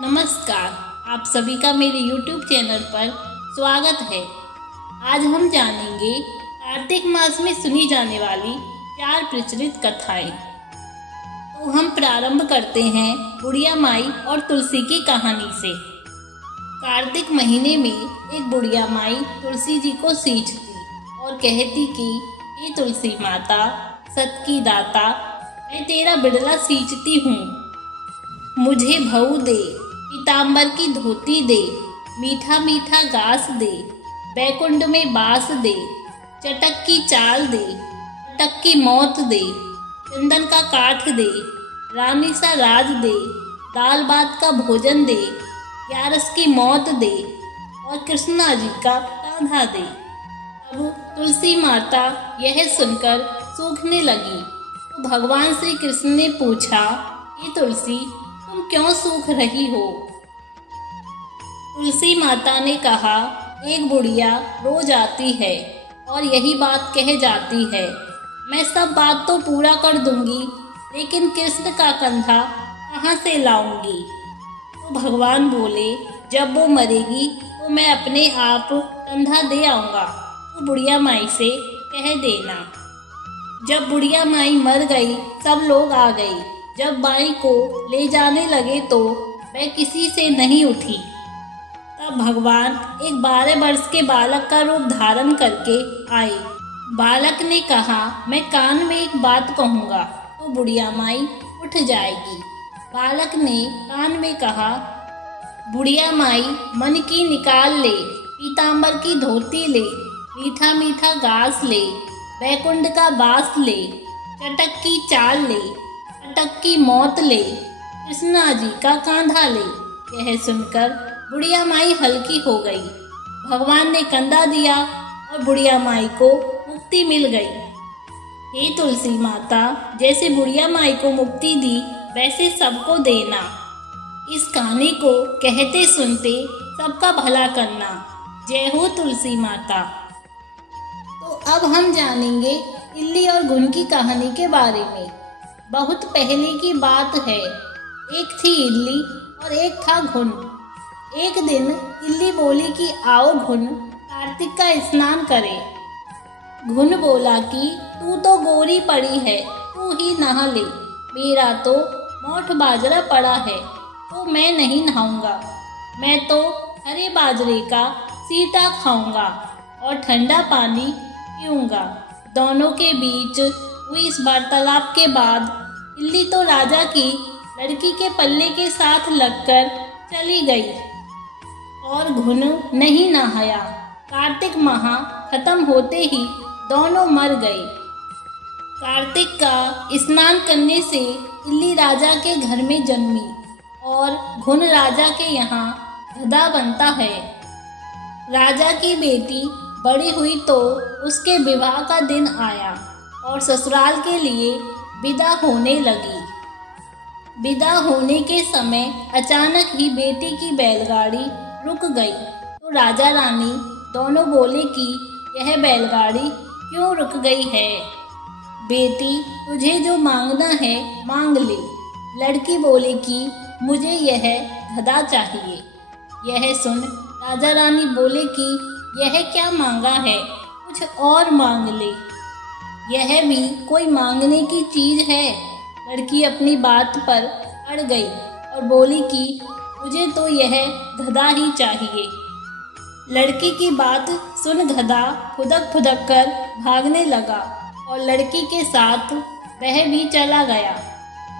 नमस्कार, आप सभी का मेरे YouTube चैनल पर स्वागत है। आज हम जानेंगे कार्तिक मास में सुनी जाने वाली 4 प्रचलित कथाएं। तो हम प्रारंभ करते हैं बुढ़िया माई और तुलसी की कहानी से। कार्तिक महीने में एक बुढ़िया माई तुलसी जी को सींचती और कहती कि हे तुलसी माता, सत की दाता, मैं तेरा बिड़ला सींचती हूँ, मुझे भऊ दे, पीताम्बर की धोती दे, मीठा मीठा घास दे, बैकुंठ में बास दे, चटक की चाल दे, चटक की मौत दे, चंदन का काठ दे, रानी सा राज दे, दाल भात का भोजन दे, ग्यारस की मौत दे और कृष्णा जी का कांधा दे। अब तुलसी माता यह सुनकर सूखने लगी तो भगवान श्री कृष्ण ने पूछा, ये तुलसी, तुम क्यों सूख रही हो? तुलसी माता ने कहा, एक बुढ़िया रोज आती है और यही बात कह जाती है, मैं सब बात तो पूरा कर दूंगी, लेकिन कृष्ण का कंधा कहाँ से लाऊंगी? तो भगवान बोले, जब वो मरेगी तो मैं अपने आप कंधा दे आऊँगा, तो बुढ़िया माई से कह देना। जब बुढ़िया माई मर गई, सब लोग आ गए। जब माई को ले जाने लगे तो वह किसी से नहीं उठी। तब भगवान एक 12 वर्ष के बालक का रूप धारण करके आए। बालक ने कहा, मैं कान में एक बात कहूँगा तो बुढ़िया माई उठ जाएगी। बालक ने कान में कहा, बुढ़िया माई मन की निकाल ले, पीताम्बर की धोती ले, मीठा मीठा घास ले, बैकुंठ का बास ले, चटक की चाल ले, चटक की मौत ले, कृष्णा जी का कांधा ले। यह सुनकर बुढ़िया माई हल्की हो गई। भगवान ने कंधा दिया और बुढ़िया माई को मुक्ति मिल गई। हे तुलसी माता, जैसे बुढ़िया माई को मुक्ति दी वैसे सबको देना। इस कहानी को कहते सुनते सबका भला करना। जय हो तुलसी माता। तो अब हम जानेंगे इल्ली और घुन की कहानी के बारे में। बहुत पहले की बात है, एक थी इल्ली और एक था घुन। एक दिन इल्ली बोली कि आओ घुन, कार्तिक का स्नान करें। घुन बोला कि तू तो गोरी पड़ी है, तू ही नहा ले, मेरा तो मोठ बाजरा पड़ा है तो मैं नहीं नहाऊंगा। मैं तो हरे बाजरे का सीटा खाऊंगा और ठंडा पानी पीऊंगा। दोनों के बीच हुई इस वार्तालाप के बाद इल्ली तो राजा की लड़की के पल्ले के साथ लगकर चली गई और घुन नहीं नहाया। कार्तिक माह खत्म होते ही दोनों मर गए। कार्तिक का स्नान करने से इल्ली राजा के घर में जन्मी और घुन राजा के यहाँ गधा बनता है। राजा की बेटी बड़ी हुई तो उसके विवाह का दिन आया और ससुराल के लिए विदा होने लगी। विदा होने के समय अचानक ही बेटी की बैलगाड़ी रुक गई तो राजा रानी दोनों बोले कि यह बैलगाड़ी क्यों रुक गई है? बेटी, तुझे जो मांगना है मांग ले। लड़की बोले कि मुझे यह गधा चाहिए। यह सुन राजा रानी बोले कि यह क्या मांगा है, कुछ और मांग ले। यह भी कोई मांगने की चीज है? लड़की अपनी बात पर अड़ गई और बोली कि मुझे तो यह गधा ही चाहिए। लड़की की बात सुन गधा फुदक फुदक कर भागने लगा और लड़की के साथ वह भी चला गया।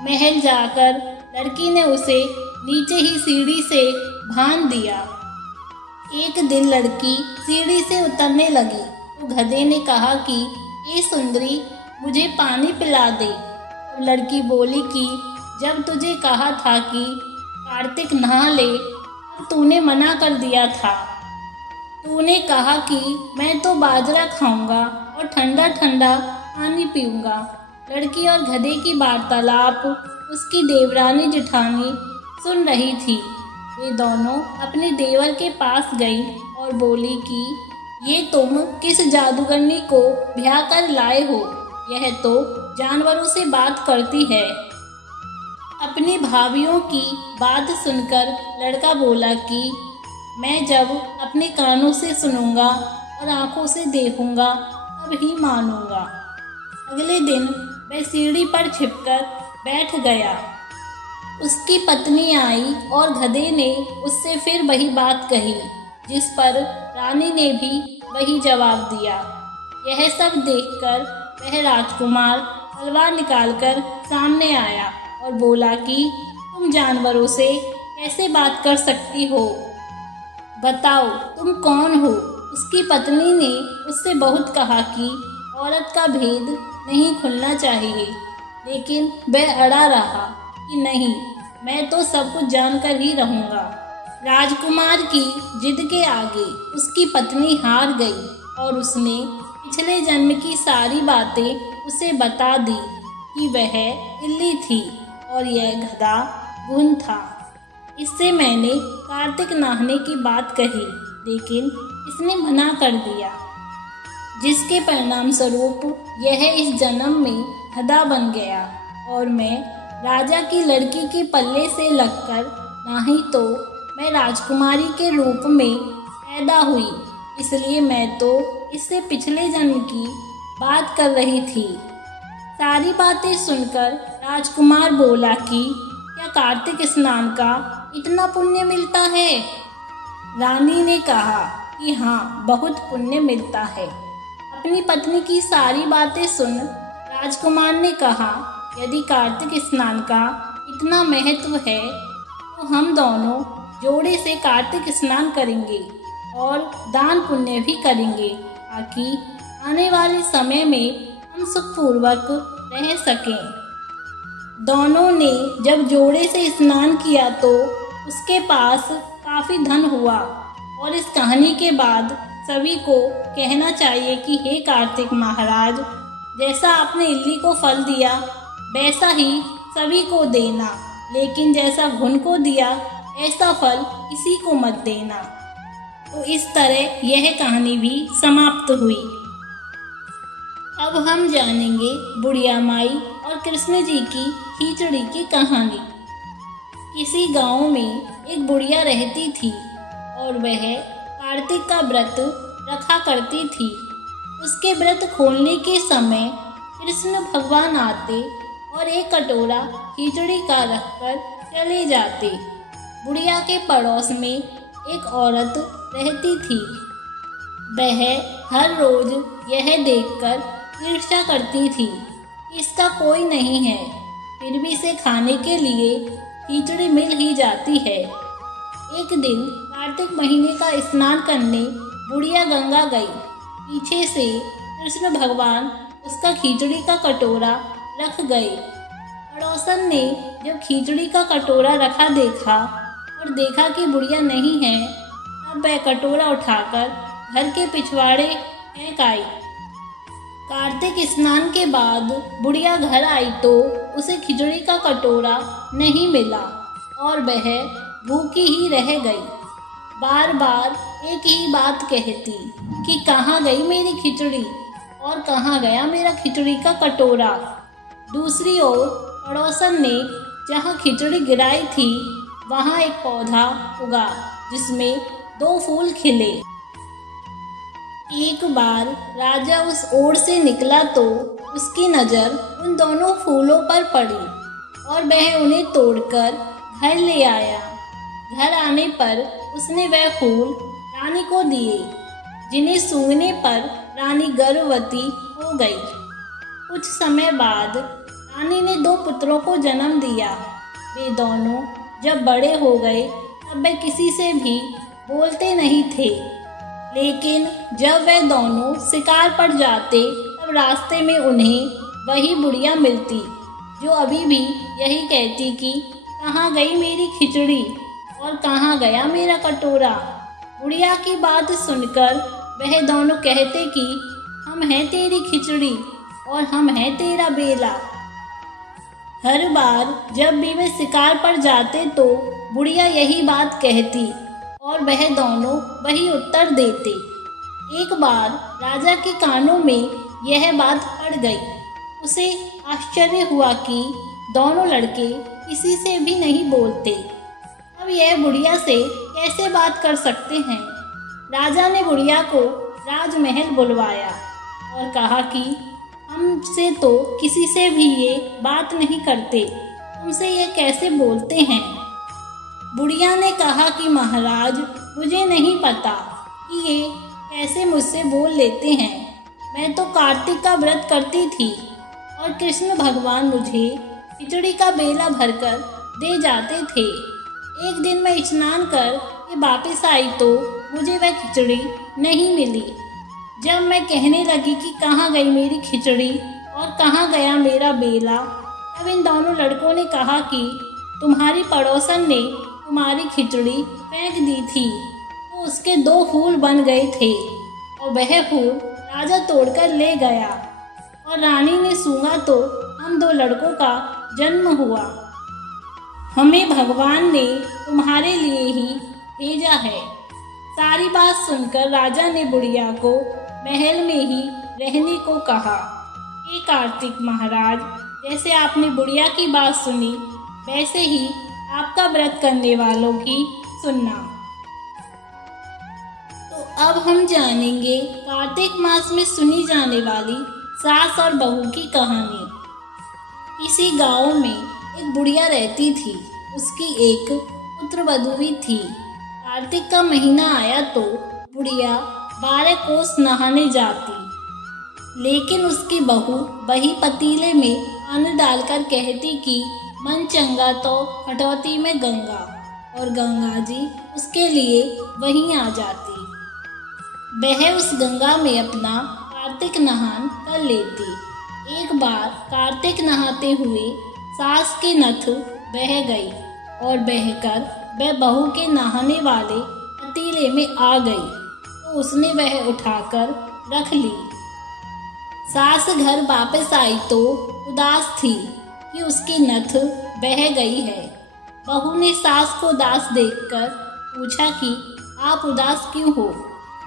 महल जाकर लड़की ने उसे नीचे ही सीढ़ी से बांध दिया। एक दिन लड़की सीढ़ी से उतरने लगी तो गधे ने कहा कि ए सुंदरी, मुझे पानी पिला दे। तो लड़की बोली कि जब तुझे कहा था कि कार्तिक नहा ले, तब तूने मना कर दिया था। तूने कहा कि मैं तो बाजरा खाऊंगा और ठंडा ठंडा पानी पीऊंगा। लड़की और गधे की वार्तालाप उसकी देवरानी जेठानी सुन रही थी। वे दोनों अपने देवर के पास गई और बोली कि ये तुम किस जादूगरनी को ब्याह कर लाए हो? यह तो जानवरों से बात करती है। अपनी भाभीियों की बात सुनकर लड़का बोला कि मैं जब अपने कानों से सुनूंगा और आंखों से देखूंगा तब ही मानूंगा। अगले दिन वह सीढ़ी पर छिपकर बैठ गया। उसकी पत्नी आई और गधे ने उससे फिर वही बात कही, जिस पर रानी ने भी वही जवाब दिया। यह सब देखकर वह राजकुमार तलवार निकालकर सामने आया और बोला कि तुम जानवरों से कैसे बात कर सकती हो? बताओ तुम कौन हो? उसकी पत्नी ने उससे बहुत कहा कि औरत का भेद नहीं खुलना चाहिए, लेकिन वह अड़ा रहा कि नहीं, मैं तो सब कुछ जानकर ही रहूँगा। राजकुमार की जिद के आगे उसकी पत्नी हार गई और उसने पिछले जन्म की सारी बातें उसे बता दी कि वह इल्ली थी और यह गधा गुण था। इससे मैंने कार्तिक नहाने की बात कही, लेकिन इसने मना कर दिया, जिसके परिणाम स्वरूप यह इस जन्म में गधा बन गया और मैं राजा की लड़की के पल्ले से लगकर नहीं तो मैं राजकुमारी के रूप में पैदा हुई, इसलिए मैं तो इससे पिछले जन्म की बात कर रही थी। सारी बातें सुनकर राजकुमार बोला कि क्या कार्तिक स्नान का इतना पुण्य मिलता है? रानी ने कहा कि हाँ, बहुत पुण्य मिलता है। अपनी पत्नी की सारी बातें सुन राजकुमार ने कहा, यदि कार्तिक स्नान का इतना महत्व है तो हम दोनों जोड़े से कार्तिक स्नान करेंगे और दान पुण्य भी करेंगे, ताकि आने वाले समय में हम सुखपूर्वक रह सकें। दोनों ने जब जोड़े से स्नान किया तो उसके पास काफ़ी धन हुआ और इस कहानी के बाद सभी को कहना चाहिए कि हे कार्तिक महाराज, जैसा आपने इल्ली को फल दिया वैसा ही सभी को देना, लेकिन जैसा घुन को दिया ऐसा फल किसी को मत देना। तो इस तरह यह कहानी भी समाप्त हुई। अब हम जानेंगे बुढ़िया माई और कृष्ण जी की खिचड़ी की कहानी। किसी गांव में एक बुढ़िया रहती थी और वह कार्तिक का व्रत रखा करती थी। उसके व्रत खोलने के समय कृष्ण भगवान आते और एक कटोरा खिचड़ी का रखकर चले जाते। बुढ़िया के पड़ोस में एक औरत रहती थी। वह हर रोज यह देखकर ईर्ष्या करती थी, इसका कोई नहीं है, फिर भी इसे खाने के लिए खिचड़ी मिल ही जाती है। एक दिन कार्तिक महीने का स्नान करने बुढ़िया गंगा गई। पीछे से कृष्ण भगवान उसका खिचड़ी का कटोरा रख गए। पड़ोसन ने जब खिचड़ी का कटोरा रखा देखा और देखा कि बुढ़िया नहीं है, तब वह कटोरा उठाकर घर के पिछवाड़े फेंक आई। कार्तिक स्नान के बाद बुढ़िया घर आई तो उसे खिचड़ी का कटोरा नहीं मिला और वह भूखी ही रह गई। बार बार एक ही बात कहती कि कहाँ गई मेरी खिचड़ी और कहाँ गया मेरा खिचड़ी का कटोरा। दूसरी ओर पड़ोसन ने जहाँ खिचड़ी गिराई थी वहाँ एक पौधा उगा जिसमें 2 फूल खिले। एक बार राजा उस ओर से निकला तो उसकी नज़र उन दोनों फूलों पर पड़ी और वह उन्हें तोड़कर घर ले आया। घर आने पर उसने वह फूल रानी को दिए, जिन्हें सूंघने पर रानी गर्भवती हो गई। कुछ समय बाद रानी ने 2 पुत्रों को जन्म दिया। वे दोनों जब बड़े हो गए तब वे किसी से भी बोलते नहीं थे, लेकिन जब वे दोनों शिकार पर जाते तब रास्ते में उन्हें वही बुढ़िया मिलती, जो अभी भी यही कहती कि कहाँ गई मेरी खिचड़ी और कहाँ गया मेरा कटोरा। बुढ़िया की बात सुनकर वह दोनों कहते कि हम हैं तेरी खिचड़ी और हम हैं तेरा बेला। हर बार जब भी वे शिकार पर जाते तो बुढ़िया यही बात कहती और वह दोनों वही उत्तर देते। एक बार राजा के कानों में यह बात पड़ गई। उसे आश्चर्य हुआ कि दोनों लड़के किसी से भी नहीं बोलते। अब यह बुढ़िया से कैसे बात कर सकते हैं। राजा ने बुढ़िया को राजमहल बुलवाया और कहा कि हमसे तो किसी से भी ये बात नहीं करते, तुमसे ये कैसे बोलते हैं। बुढ़िया ने कहा कि महाराज, मुझे नहीं पता कि ये कैसे मुझसे बोल लेते हैं। मैं तो कार्तिक का व्रत करती थी और कृष्ण भगवान मुझे खिचड़ी का बेला भरकर दे जाते थे। एक दिन मैं स्नान कर के वापस आई तो मुझे वह खिचड़ी नहीं मिली। जब मैं कहने लगी कि कहाँ गई मेरी खिचड़ी और कहाँ गया मेरा बेला, तब इन दोनों लड़कों ने कहा कि तुम्हारी पड़ोसन ने तुम्हारी खिचड़ी फेंक दी थी, तो उसके 2 फूल बन गए थे और वह फूल राजा तोड़कर ले गया और रानी ने सूंघा तो हम 2 लड़कों का जन्म हुआ। हमें भगवान ने तुम्हारे लिए ही भेजा है। सारी बात सुनकर राजा ने बुढ़िया को महल में ही रहने को कहा। हे कार्तिक महाराज, जैसे आपने बुढ़िया की बात सुनी, वैसे ही आपका व्रत करने वालों की सुनना। तो अब हम जानेंगे कार्तिक मास में सुनी जाने वाली सास और बहू की कहानी। किसी गांव में एक बुढ़िया रहती थी। उसकी एक पुत्रवधू भी थी। कार्तिक का महीना आया तो बुढ़िया 12 कोस नहाने जाती, लेकिन उसकी बहू वही पतीले में पानी डालकर कहती कि मन चंगा तो कटौती में गंगा, और गंगा जी उसके लिए वहीं आ जाती। वह उस गंगा में अपना कार्तिक नहान कर लेती। एक बार कार्तिक नहाते हुए सास की नथ बह गई और बहकर वह बहू के नहाने वाले पतीले में आ गई, तो उसने वह उठाकर रख ली। सास घर वापस आई तो उदास थी कि उसकी नथ बह गई है। बहू ने सास को उदास देखकर पूछा कि आप उदास क्यों हो।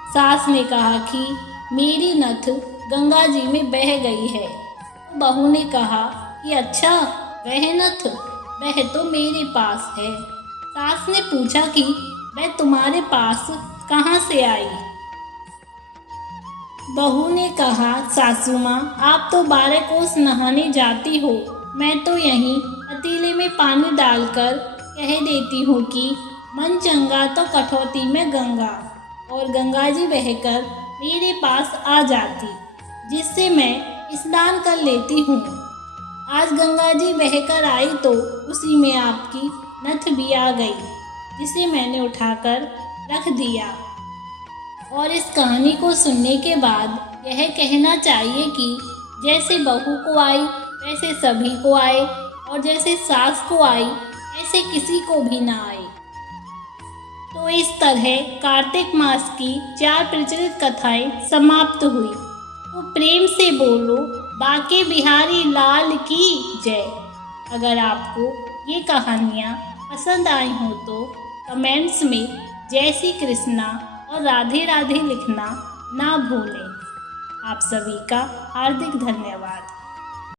सास ने कहा कि मेरी नथ गंगा जी में बह गई है। तो बहू ने कहा कि अच्छा, वह नथ, वह तो मेरे पास है। सास ने पूछा कि वह तुम्हारे पास कहाँ से आई। बहू ने कहा, सासू माँ, आप तो 12 कोस नहाने जाती हो, मैं तो यहीं पतीले में पानी डालकर कह देती हूँ कि मन चंगा तो कटौती में गंगा, और गंगा जी बहकर मेरे पास आ जाती, जिससे मैं स्नान कर लेती हूँ। आज गंगा जी बहकर आई तो उसी में आपकी नथ भी आ गई, जिसे मैंने उठाकर रख दिया। और इस कहानी को सुनने के बाद यह कहना चाहिए कि जैसे बहू को आई वैसे सभी को आए, और जैसे सास को आई ऐसे किसी को भी ना आए। तो इस तरह कार्तिक मास की 4 प्रचलित कथाएं समाप्त हुई। तो प्रेम से बोलो बांके बिहारी लाल की जय। अगर आपको ये कहानियाँ पसंद आई हो तो कमेंट्स में जय श्री कृष्णा और राधे राधे लिखना ना भूलें। आप सभी का हार्दिक धन्यवाद।